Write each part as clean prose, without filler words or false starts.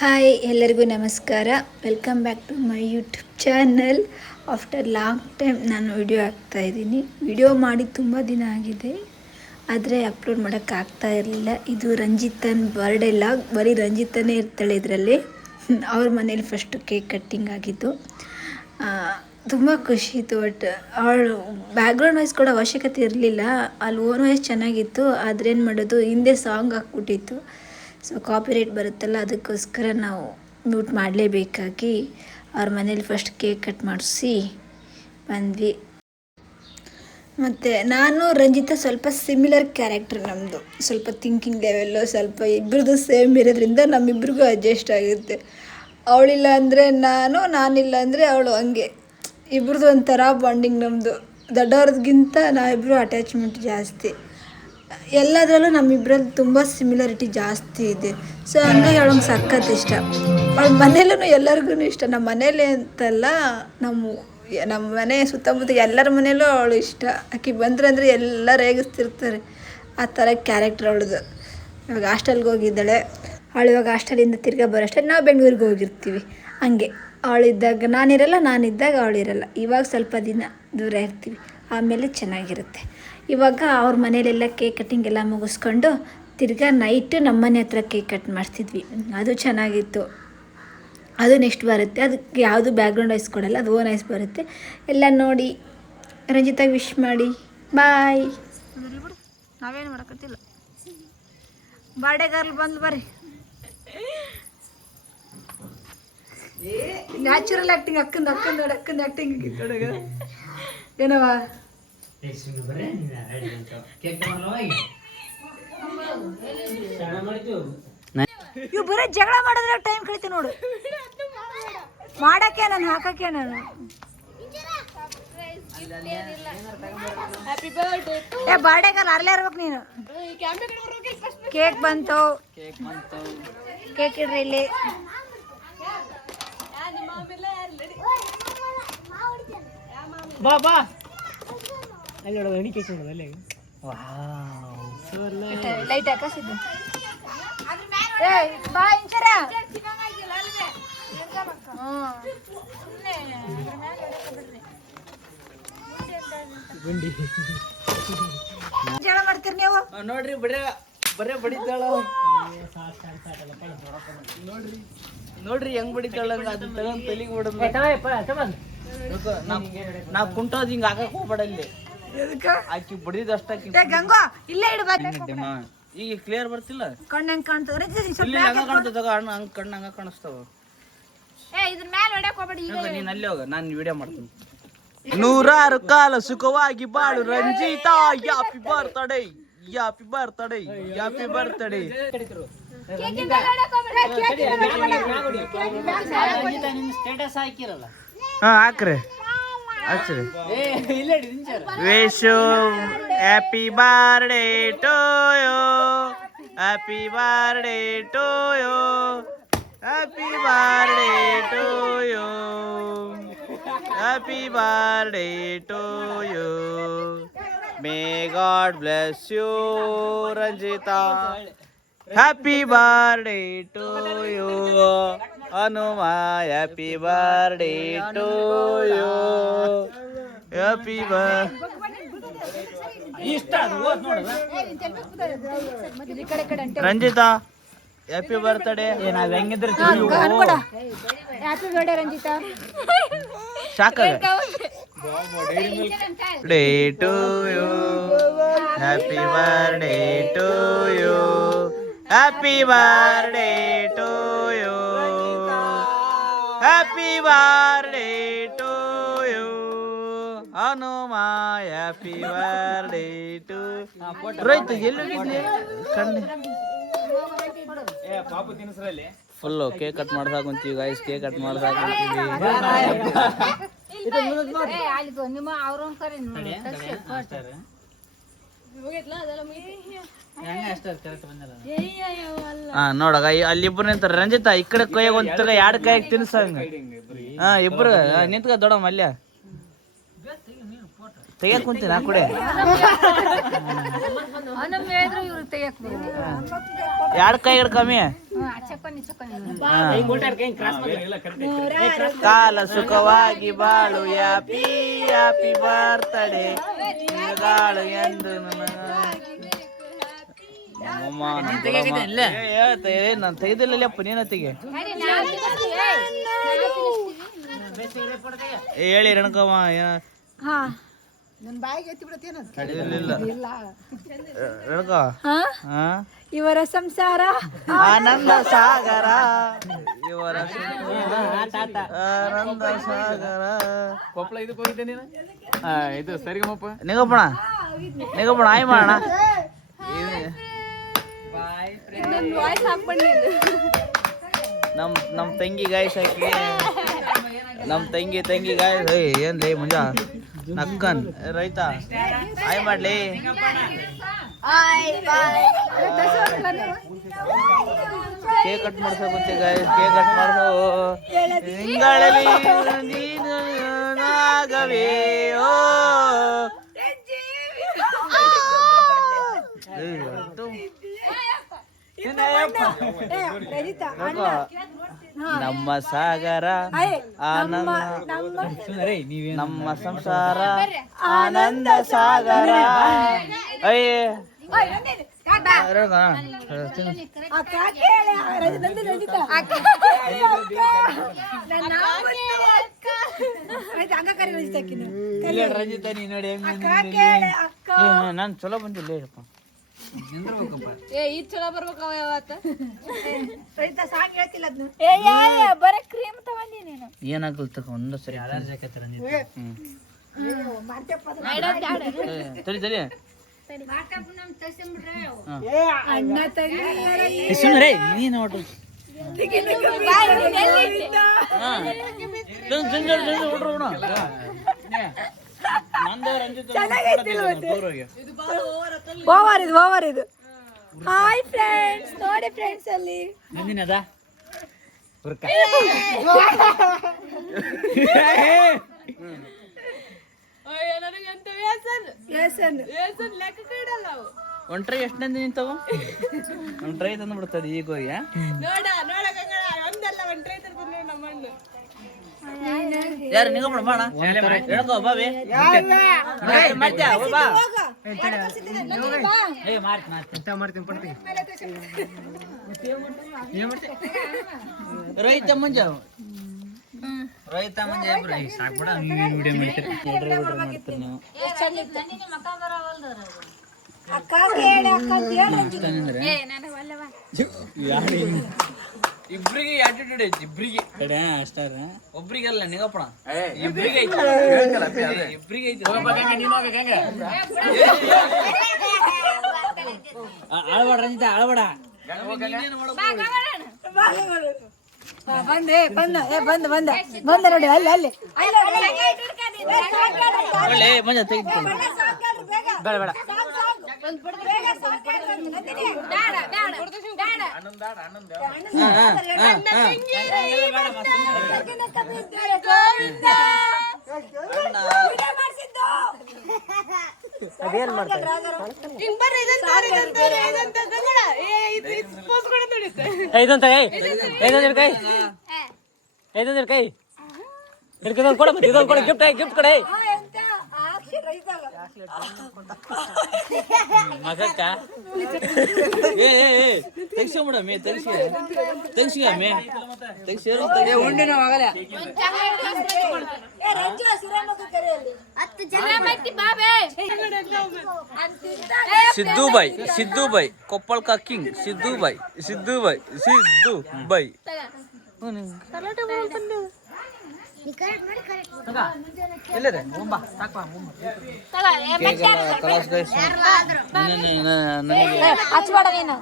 Hi ಎಲ್ಲರಿಗೂ ನಮಸ್ಕಾರ. Welcome back to my YouTube channel. After long time ನಾನು video ಹಾಕ್ತಾಯಿದ್ದೀನಿ. ವಿಡಿಯೋ ಮಾಡಿ ತುಂಬ ದಿನ ಆಗಿದೆ, ಆದರೆ ಅಪ್ಲೋಡ್ ಮಾಡೋಕ್ಕಾಗ್ತಾ ಇರಲಿಲ್ಲ. ಇದು ರಂಜಿತನ ಬರ್ಡೇ ಲಾಗ್. ಬರೀ ರಂಜಿತನೇ ಇರ್ತಾಳೆ ಇದರಲ್ಲಿ. ಅವ್ರ ಮನೇಲಿ ಫಸ್ಟು ಕೇಕ್ ಕಟ್ಟಿಂಗ್ ಆಗಿದ್ದು. ತುಂಬ ಖುಷಿ ಇತ್ತು. ಬಟ್ ಅವಳು ಬ್ಯಾಕ್ಗ್ರೌಂಡ್ ವಾಯ್ಸ್ ಕೊಡೋ ಅವಶ್ಯಕತೆ ಇರಲಿಲ್ಲ. ಅಲ್ಲಿ ಓನ್ ವಾಯ್ಸ್ ಚೆನ್ನಾಗಿತ್ತು, ಆದರೆ ಏನು ಮಾಡೋದು, ಹಿಂದೆ ಸಾಂಗ್ ಹಾಕ್ಬಿಟ್ಟಿತ್ತು. ಸೊ ಕಾಪಿರೈಟ್ ಬರುತ್ತಲ್ಲ, ಅದಕ್ಕೋಸ್ಕರ ನಾವು ಮ್ಯೂಟ್ ಮಾಡಲೇಬೇಕಾಗಿ ಅವ್ರ ಮನೇಲಿ ಫಸ್ಟ್ ಕೇಕ್ ಕಟ್ ಮಾಡಿಸಿ ಬಂದ್ವಿ. ಮತ್ತು ನಾನು ರಂಜಿತಾ ಸ್ವಲ್ಪ ಸಿಮಿಲರ್ ಕ್ಯಾರೆಕ್ಟರ್ ನಮ್ಮದು. ಸ್ವಲ್ಪ ಥಿಂಕಿಂಗ್ ಲೆವೆಲ್ಲು ಸ್ವಲ್ಪ ಇಬ್ಬರದು ಸೇಮ್ ಇರೋದ್ರಿಂದ ನಮ್ಮಿಬ್ರಿಗೂ ಅಡ್ಜಸ್ಟ್ ಆಗುತ್ತೆ. ಅವಳಿಲ್ಲ ಅಂದರೆ ನಾನಿಲ್ಲ ಅಂದರೆ ಅವಳು, ಹಂಗೆ ಇಬ್ರದ್ದು ಒಂಥರ ಬಾಂಡಿಂಗ್ ನಮ್ಮದು. ದೊಡ್ಡವ್ರದ್ಗಿಂತ ನಾವಿಬ್ಬರು ಅಟ್ಯಾಚ್ಮೆಂಟ್ ಜಾಸ್ತಿ. ಎಲ್ಲದರಲ್ಲೂ ನಮ್ಮಿಬ್ಬರಲ್ಲಿ ತುಂಬ ಸಿಮಿಲಾರಿಟಿ ಜಾಸ್ತಿ ಇದೆ. ಸೊ ಹಂಗಾಗಿ ಅವಳಿಗೆ ಸಖತ್ ಇಷ್ಟ. ಅವಳ ಮನೇಲೂ ಎಲ್ಲರಿಗೂ ಇಷ್ಟ. ನಮ್ಮ ಮನೇಲಿ ಅಂತಲ್ಲ, ನಮ್ಮ ಮನೆ ಸುತ್ತಮುತ್ತ ಎಲ್ಲರ ಮನೇಲೂ ಅವಳು ಇಷ್ಟ. ಆಕೆ ಬಂದ್ರಂದರೆ ಎಲ್ಲ ರೇಗಿಸ್ತಿರ್ತಾರೆ. ಆ ಥರ ಕ್ಯಾರೆಕ್ಟರ್ ಅವಳದು. ಇವಾಗ ಹಾಸ್ಟೆಲ್ಗೆ ಹೋಗಿದ್ದಾಳೆ. ಅವಳು ಇವಾಗ ಹಾಸ್ಟೆಲಿಂದ ತಿರ್ಗಾ ಬರೋಷ್ಟೇ ನಾವು ಬೆಂಗಳೂರಿಗೆ ಹೋಗಿರ್ತೀವಿ. ಹಂಗೆ ಅವಳಿದ್ದಾಗ ನಾನಿದ್ದಾಗ ಅವಳಿರಲ್ಲ. ಇವಾಗ ಸ್ವಲ್ಪ ದಿನ ದೂರ ಇರ್ತೀವಿ, ಆಮೇಲೆ ಚೆನ್ನಾಗಿರುತ್ತೆ. ಇವಾಗ ಅವ್ರ ಮನೇಲೆಲ್ಲ ಕೇಕ್ ಕಟ್ಟಿಂಗ್ ಎಲ್ಲ ಮುಗಿಸ್ಕೊಂಡು ತಿರ್ಗಾ ನೈಟು ನಮ್ಮ ಮನೆ ಹತ್ರ ಕೇಕ್ ಕಟ್ ಮಾಡ್ತಿದ್ವಿ. ಅದು ಚೆನ್ನಾಗಿತ್ತು. ಅದು ನೆಕ್ಸ್ಟ್ ಬರುತ್ತೆ. ಅದಕ್ಕೆ ಯಾವುದು ಬ್ಯಾಕ್ಗ್ರೌಂಡ್ ವಾಯ್ಸ್ ಕೊಡಲ್ಲ, ಅದು ಓನ್ ವಾಯ್ಸ್ ಬರುತ್ತೆ. ಎಲ್ಲ ನೋಡಿ ರಂಜಿತಾಗ ವಿಶ್ ಮಾಡಿ ಬಾಯ್. ನಾವೇನು ಮಾಡೋಕ್ಕತ್ತಿಲ್ಲ. ಬರ್ಡೇ ಗರ್ಲ್ ಬಂದು ಬರ್ರಿ. ನ್ಯಾಚುರಲ್ ಆ್ಯಕ್ಟಿಂಗ್ ಅಕ್ಕಂದು ಆ್ಯಕ್ಟಿಂಗ್ ಏನವ ಇವು ಬರೀ ಜಗಳ ಮಾಡಿದ್ರೆ ಟೈಮ್ ಕಳಿತೀವಿ ನೋಡು. ಮಾಡಕ್ಕೆ ನಾನು ಹಾಕಕ್ಕೆ ನಾನು ಬರ್ಡೇ ಕಾಲ ಅರ್ಲೇ ಇರ್ಬೇಕು ನೀನು. ಕೇಕ್ ಬಂತು, ಕೇಕ್ ಇಡ್ರಿ ಇಲ್ಲಿ. ಬಾ ಬಾ ಅಲ್ಲಿ ನೋಡೋದು ಎಣ್ಣೆ ಕೇಕ್ ನೋಡೋದು ಅಲ್ಲೇ. ಲೈಟ್ ಹಾಕಿದ್ದು ಬಾ ಇಂಚರ. ಗುಂಡಿ ಜಗಳ ಮಾಡ್ತೀರಿ ನೀವು ನೋಡ್ರಿ. ಬರೇ ಬಡಿತಾಳ ನೋಡ್ರಿ ಹೆಂಗ್ ಬಡಿತಾಳ. ಅದನ್ನ ತಗೊಂಡ್ ತಲೆಗೆ ಬಿಡೋದು. ನಾವ್ ಕುಂಟೋದ್ ಹಿಂಗ ಹಾಕಕ್ ಹೋಗ್ಬೇಡ. ಇಲ್ಲಿ ಆಕಿ ಬಡಿದ ಅಷ್ಟ ಗಂಗೋ ಇಲ್ಲೇ ಇಡು. ಈಗ ಕ್ಲಿಯರ್ ಬರ್ತಿಲ್ಲ. ಕಣ್ಣು ಹೆಂಗ್ ಕಾಣ್ತದ? ಕಾಣ್ತದ ಹಂಗ ಕಣ್ಣು ಹಂಗ ಕಾಣಿಸ್ತಾವ. ನೀನ್ ಅಲ್ಲಿ ಹೋಗ, ನಾನು ವಿಡಿಯೋ ಮಾಡ್ತೀನಿ. 100 ಕಾಲ ಸುಖವಾಗಿ ಬಾಳು Ranjita. Happy birthday, happy birthday, happy birthday. ಹಾ ಹಾಕ್ರಿ ಹಚ್ಚ್ರಿ. Wish you happy birthday to you, happy birthday to you, happy birthday to you, happy birthday to you. May God bless you Ranjita. Happy birthday to you Hanuma. Happy birthday to you, happy Ranjita. Happy birthday. ನಾವ್ ಹೆಂಗಿದ್ರೆ happy birthday Ranjita. ಸಾಕ day to you, happy birthday to you, happy birthday to you, happy birthday to you Hanuma. Happy birthday to Rohit. ಎಲ್ಲಿ ಕಣ್ಣು full cake cut ಮಾಡ್ಸಾಕೊಂತೀವಿ guys. Cake cut ಮಾಡ್ಸಾಕೊಂತೀವಿ. ನೋಡಗ ಅಲ್ಲಿಬ್ರು ನಿಂತಾರ. ರಂಜಿತಾ ಈ ಕಡೆ ಕೈಯಾಗ ಒಂದ್ 2 ಕೈಯಾಗ ತಿನ್ಸಂಗ. ಇಬ್ರು ನಿಂತ್ಕ ದೊಡ್ಡಮ್ಮ ಅಲ್ಯ. ತೆಗಿಯಕ್ ಕುಂತೀನಿ ಆ ಕಡೆ ಎರಡು ಕೈ ಕಮ್ಮಿ ಕಾಲ ಸುಖವಾಗಿ ಬಾಳು ಯಾಪಿ ಯಾಪಿ ಬರ್ತಡೆ ಗಾಳು ಎಂದು ನಾನು ತೆಗೆದಿಲ್ಲಪ್ಪ ನೀನ ತೆಗೆ ಹೇಳಿ ರಣಕಮ್ಮ ಇವರ ಸಂಸಾರ ಆನಂದ ಸಾಗರ ಇವರ ಆನಂದ ಸಾಗರ ಕೊಪ್ಪಳ ಇದಕ್ಕೆ ಹೋಗಿದ್ದೆ ನೀನು ಇದು ಸರಿಗಮ್ಮಪ್ಪ ನಿಗಪ್ಪಣ ನಿಗಪ್ಪಣ ಆಯ್ ಮಾಡೋಣ ನಮ್ ತಂಗಿ ಗಾಯಸ್ ಹಾಕಿ ನಮ್ ತಂಗಿ ಗಾಯಸ್ ಏನ್ ಲೇ ಮುಂಜಾ ನಕ್ಕನ್ ರೈತ ಆಯ್ ಮಾಡ್ಲಿ ಕೇಕ್ ಕಟ್ ಮಾಡ್ಸೋ ಮುಂಚೆ ಗಾಯಸ್ ಕೇಕ್ ಕಟ್ ಮಾಡ್ಸೋ ಹಿಂಗಳಲ್ಲಿ ನೀನು ನಾಗವೇ ಓ ನಮ್ಮ ಸಾಗರ ಆನಂದ ನಮ್ಮ ಸಂಸಾರ ಆನಂದ ಸಾಗರ ಅಯ್ಯೇ ರಂಜಿತಾ ನೀ ನೋಡಿ ನಾನು ಚಲೋ ಬಂದಿಲ್ಲ ಏನಾಗಲ್ ತಗ ಒಂದು ಸರಿ ತಡಿ ತಡಿ ಸುಮ್ರೆ ನೀನ್ ನೋಡ್ರಿ ಓವರ್ ಇದು ಹಾಯ್ ಫ್ರೆಂಡ್ಸ್ ನೋಡಿ ಫ್ರೆಂಡ್ಸ್ ಅಲ್ಲಿ ಮುಂದಿನದ ಒಂಟ್ರೈ ಎಷ್ಟು ನಂದಿ ನಿಂತವ ಒಂಟ್ರೈ ತಂದು ಬಿಡ್ತದೆ ಈಗ ಹೋಗಿ ಯಾರು ನಿಗಮ ಬಾಣ ಹೇಳ್ಕೋ ಬಾವಿ ರೈತ ಮಂಜ ರೈತ ಮಂಜ ಸಾಕ್ಬಿಡ ವಿಡಿಯೋ ಮಾಡ್ತೀರಿ ನೀವು ಇಬ್ರಿಗೆ ಆಟಿಟ್ಯೂಡ್ ಐತಿ ಇಬ್ರಿಗೆ ಅಷ್ಟಾರ ಒಬ್ರಿಗಲ್ಲ ನಿಗಪ್ಪಣ ಇಬ್ರಿಗೆ ಐತಿ ಇಬ್ರಿಗೆ ಐತಿ ಅಳಬೇಡ ರಂಜಿತ ಅಳಬೇಡ ಬಂದ ನೋಡಿ ಅಲ್ಲಿ ಒಳ್ಳೆ ಮಂಜ ತೆಗೆದುಕೊಂಡು ಬೇಡ ಬೇಡ ಅದೇನ್ ಮಾಡ್ತಾರೆ ಕೈ ಹಿಡ್ಕೊಂಡ್ ಕೊಡ ಇದೊಂದು ಕೊಡ ಗಿಫ್ಟ್ ಕೊಡ ಮಗಕ್ಕ ತೆಗ್ಸಿಬಿಡಮ್ಮೆ ತೆಗ್ಸಿಗಮ್ಮೆ ಸಿದ್ದು ಬೈ ಕೊಪ್ಪಳ ಕಾ ಕಿಂಗ್ ಸಿದ್ದು ಬೈ ಎಲ್ಲರೆ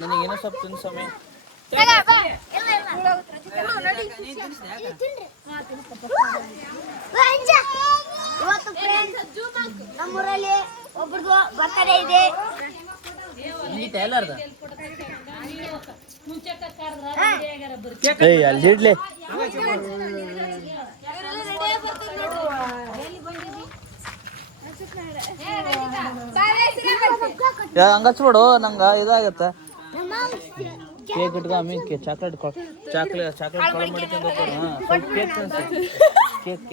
ನನಗೇನೋ ಸ್ವಲ್ಪ ತಿನ್ ಸಮಯ ನಮ್ಮೂರಲ್ಲಿ ಒಬ್ಬರದು ಬರ್ತಡೇ ಇದೆ. ಎಲ್ಲಾರ್ದ ಅಲ್ಲಿ ಇಡ್ಲಿ ಹಂಗಚ್ಬಿಡು ನಂಗೆ ಇದಾಗತ್ತೆ ಕೇಕ್ ಇಟ್ಕೊ ಅಮ್ಮಿ ಚಾಕ್ಲೇಟ್ ಕಳು ಮಾಡ್ಕೊಂಡು ಸ್ವಲ್ಪ ಕೇಕ್ ತಿನ್ಸು ಕೇಕ್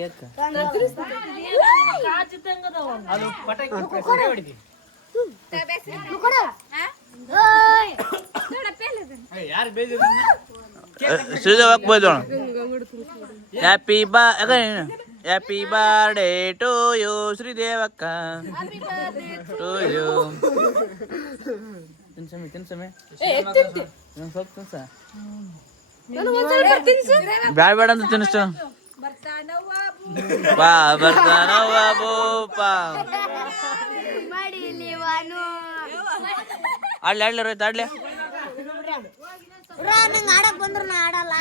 ಅದು ಪಟಾಕಿ ಯಾರು ಬೇಜ ಶ್ರೀದೇವಕ್ಕೆ ಬೋಯ್ದೋಣ ಹ್ಯಾಪಿ ಬರ್ಡೇ ಟು ಯು ಶ್ರೀದೇವಕ್ಕ ಟು ಯು ತಿನ್ಸಮಿ ಸ್ವಲ್ಪ ತಿನ್ಸ ಬೇಡ ಅಂತ ತಿನ್ನಿಸ್ತು ಬಾ ಬರ್ತಾನವ್ವ ಬೂಪ ಆಡ್ಲಿ ರೋಹಿತ್ ಆಡ್ಲಿ ನಂಗೆ ಆಡಕ್ ಬಂದ್ರು ನಾ ಆಡಲ್ಲ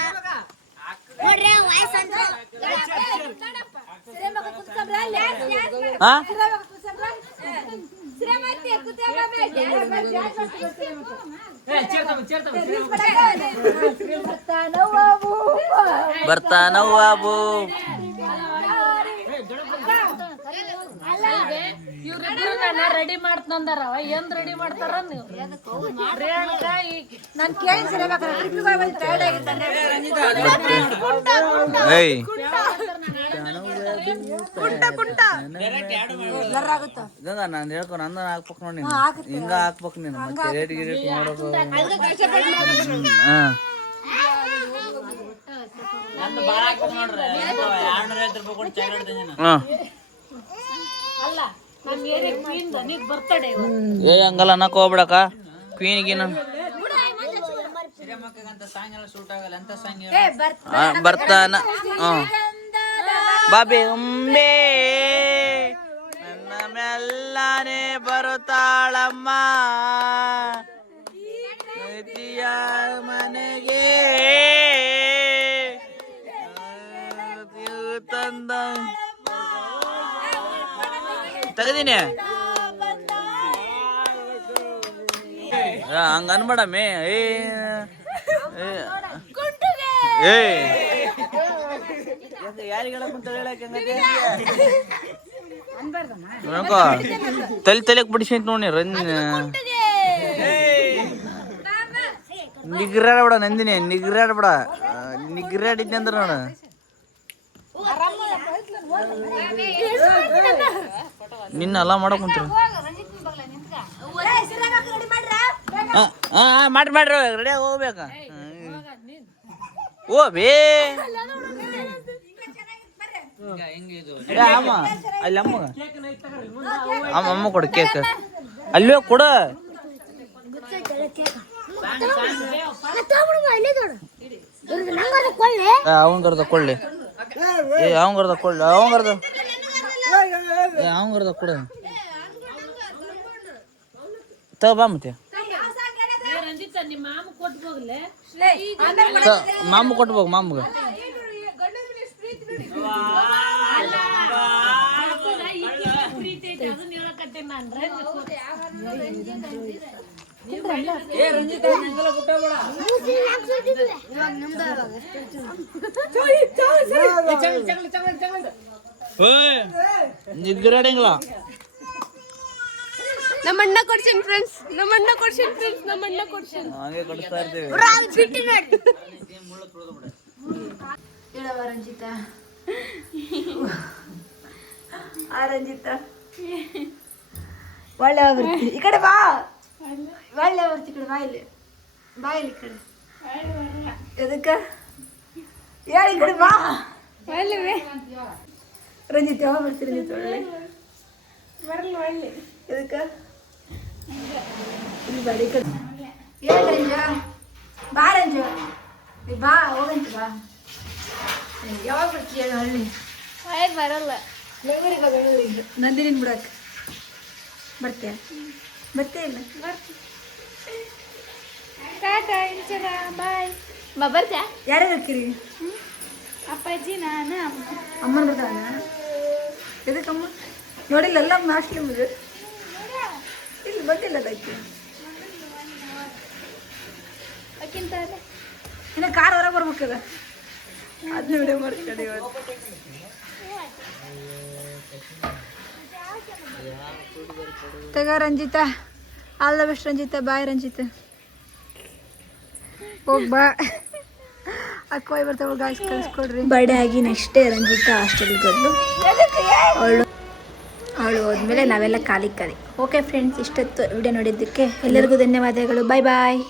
ನೋಡ್ರಿ ವಯಸ್ಸಂತ ಬರ್ತಾನವ್ವ ಬೂ ರೆಡಿ ಮಾಡ್ತಂದಾರ ಏನ್ ರೆಡಿ ಮಾಡ್ತಾರ ನೀವು ನಾನ್ ನಾನು ಹೇಳ್ಕೊ ನಂದ ಹಾಕ್ಬೇಕು ನೋಡಿ ಹಿಂಗ ಹಾಕ್ಬೇಕು ನೀನು ಮತ್ತೆ ರೇಟ್ ಗಿರೇಟ್ ನೋಡೋದು ಏ ಹಂಗಲ್ಲ ಅನ್ನಕ್ ಹೋಗ್ಬಿಡಕ ಕ್ವೀನ್ಗಿನ ಬರ್ತಾನ ಬಾಬಿ ಅಂಬೆ ನನ್ನ ಮೆಲ್ಲನೆ ಬರುತ್ತಾಳಮ್ಮ ಮನೆಗೆ ತಂದ ತೆಗದೀನಿ ಹಂಗ ಅನ್ಬೇಡಮ್ಮಿ ಯಾರಿಗ ತಲೆಕ್ ಬಿಡಿಸಿ ನೋಡಿ ನಿಗ್ರಾಡ ನಂದಿನಿ ನಿಗ್ರಾಡ್ಬೇಡ ನಿಗ್ರಾಡಿದ್ದೆ ಅಂದ್ರ ನೋಡ ನಿನ್ನ ಎಲ್ಲ ಮಾಡಕ್ ಕುಂತ್ರ ಮಾಡ್ರಿ ರೆಡಿಯಾಗಿ ಹೋಗ್ಬೇಕ ಓ ಬೇ ಅಮ್ಮ ಅಲ್ಲಿ ಅಮ್ಮ ಕೊಡು ಕೇಕ್ ಅಲ್ಲಿ ಹೋಗಿ ಕೊಡ ಅವಂಗರ್ದ ಕೊಳ್ಳಿ ಅವಂಗರ್ದ ಕೊಳ್ಳಿ ಅವಂಗರ್ದ ಕೊಡ ತಗೋ ಬಾ ಮತ್ತೆ ಮಾಮು ಕೊಟ್ಬೋಗ ಮಾಮಗ ನಿಗ್ರಾಡಂಗಿಲ್ಲ ನಮ್ಮಣ್ಣ ಕೊಡ್ಸೀನಿ ಫ್ರೆಂಡ್ಸ್ ಹಾಗೆ ಕೊಡಿಸ್ತಾ ಇರ್ತೀವಿ ರಂಜಿತಾ ರಂಜಿತಾ ಒಳ್ಳೆ ಬರ್ತಿ ಈ ಕಡೆ ಬಾ ಒಳ್ಳೆ ಬರ್ತಿ ಈ ಕಡೆ ಬಾಯಿಲಿ ಈ ಕಡೆ ಎದಕ್ಕ ಹೇಳಿ ಈ ಕಡೆ ಬಾ ರಂಜಿತ್ ಯಾವಾಗ ಬರ್ತೀರಿ ರಂಜಿತ್ ಒಳ್ಳೆ ಒಳ್ಳೆ ಎದಕ್ಕ ಇಲ್ಲಿ ಬಾಡಿ ಕಡೆ ಹೇಳಿ ರಂಜ ಬಾ ರಂಜ ಬಾ ಹೋಗಂತ ಬಾ ಯಾವಾಗ ಬರ್ತೀಯ ಹಳ್ಳಿ ಬರಲ್ಲ ಬೆಂಗಳೂರಿಗೆ ನಂದಿನಿನ್ ಬಿಡಕ್ಕೆ ಬರ್ತೀಯ ಬರ್ತೇ ಇಲ್ಲ ಬರ್ತಾ ಯಾರ್ಯಾರು ಹಾಕಿರಿ ಅಪ್ಪಾಜಿ ನಾನು ಅಮ್ಮನ ಬರ್ತಾನ ಎದಕ್ಕಮ್ಮ ನೋಡಿಲ್ಲ ಎಲ್ಲ ನಾಶ್ಲಿ ಮುಗಿದು ಇಲ್ಲಿ ಬಂದಿಲ್ಲ ಅದಕ್ಕೆ ಇನ್ನು ಕಾರ್ ಹೊರಗೆ ಬರ್ಬೇಕಲ್ಲ ಅದನ್ನ ವಿಡಿಯೋ ಮಾಡ್ಕೊಂಡು ತಗ Ranjita, all the best Ranjita. Bye Ranjita, ಹೋಗ್ಬಾ. ಅಕ್ಕ ಹೋಗಿ ಬರ್ತಾವ ಗಾಯ್ಸ್, ಕಳಿಸ್ಕೊಡ್ರಿ. ಬರ್ಡೇ ಆಗಿ ನೆಕ್ಸ್ಟ್ ಡೇ ರಂಜಿತಾ ಹಾಸ್ಟೆಲ್ಗೆ ಹೋದ್ಲು. ಅವಳು ಹೋದ್ಮೇಲೆ ನಾವೆಲ್ಲ ಖಾಲಿ. ಓಕೆ ಫ್ರೆಂಡ್ಸ್, ಇಷ್ಟೊತ್ತು ವಿಡಿಯೋ ನೋಡಿದ್ದಕ್ಕೆ ಎಲ್ಲರಿಗೂ ಧನ್ಯವಾದಗಳು. ಬಾಯ್ ಬಾಯ್.